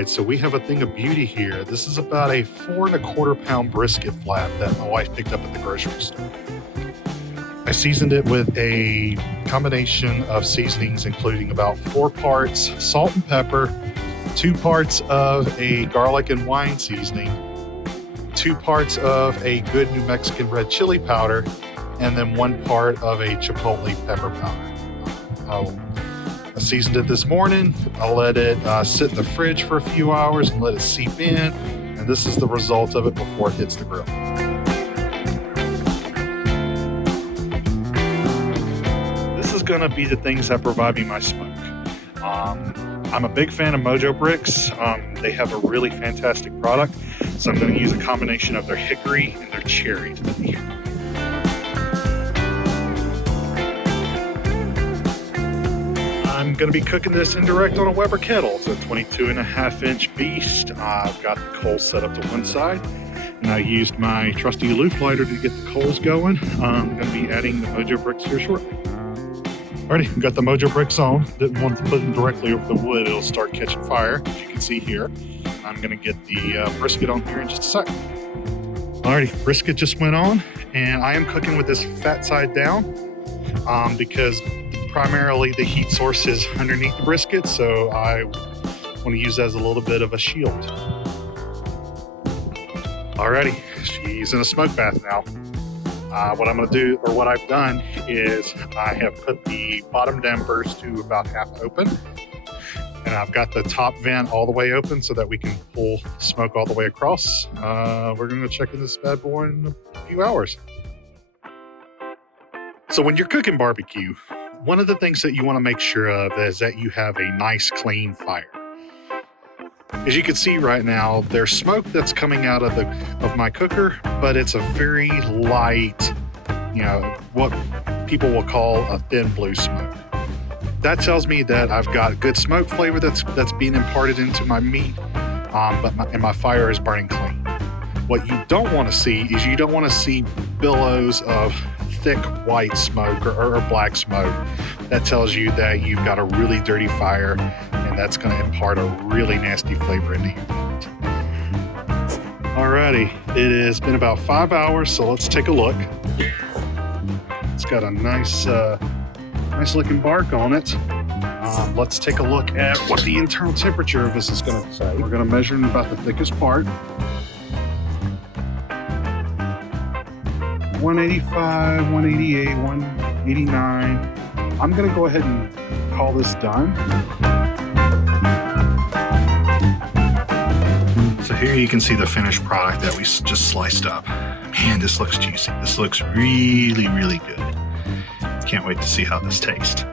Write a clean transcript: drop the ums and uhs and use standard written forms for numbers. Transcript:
right, so we have a thing of beauty here. This is about a 4¼ pound brisket flap that my wife picked up at the grocery store. I seasoned it with a combination of seasonings, including about 4 parts salt and pepper, 2 parts of a garlic and wine seasoning, 2 parts of a good New Mexican red chili powder, and then 1 part of a chipotle pepper powder. I seasoned it this morning. I'll let it sit in the fridge for a few hours and let it seep in. And this is the result of it before it hits the grill. This is gonna be the things that provide me my smoke. I'm a big fan of Mojo Bricks. They have a really fantastic product. So I'm gonna use a combination of their hickory and their cherry today. I'm going to be cooking this indirect on a Weber kettle. It's a 22.5-inch beast. I've got the coals set up to one side, and I used my trusty loop lighter to get the coals going. I'm going to be adding the Mojo Bricks here shortly. Alrighty, we've got the Mojo Bricks on. Didn't want to put them directly over the wood. It'll start catching fire, as you can see here. I'm going to get the brisket on here in just a second. Alrighty, brisket just went on, and I am cooking with this fat side down because primarily the heat source is underneath the brisket, so I want to use that as a little bit of a shield. Alrighty, she's in a smoke bath now. What I'm going to do, or what I've done, is I have put the bottom dampers to about half open, and I've got the top vent all the way open so that we can pull smoke all the way across. We're going to check in this bad boy in a few hours. So when you're cooking barbecue, one of the things that you want to make sure of is that you have a nice clean fire. As you can see right now, there's smoke that's coming out of my cooker, but it's a very light, what people will call a thin blue smoke. That tells me that I've got good smoke flavor that's being imparted into my meat, but my fire is burning clean. What you don't want to see is you don't want to see billows of thick white smoke or black smoke. That tells you that you've got a really dirty fire, and that's going to impart a really nasty flavor into your meat. Alrighty, it has been about 5 hours, so let's take a look. It's got a nice looking bark on it. Let's take a look at what the internal temperature of this is going to say. We're going to measure in about the thickest part. 185, 188, 189. I'm gonna go ahead and call this done. So here you can see the finished product that we just sliced up. Man, this looks juicy. This looks really, really good. Can't wait to see how this tastes.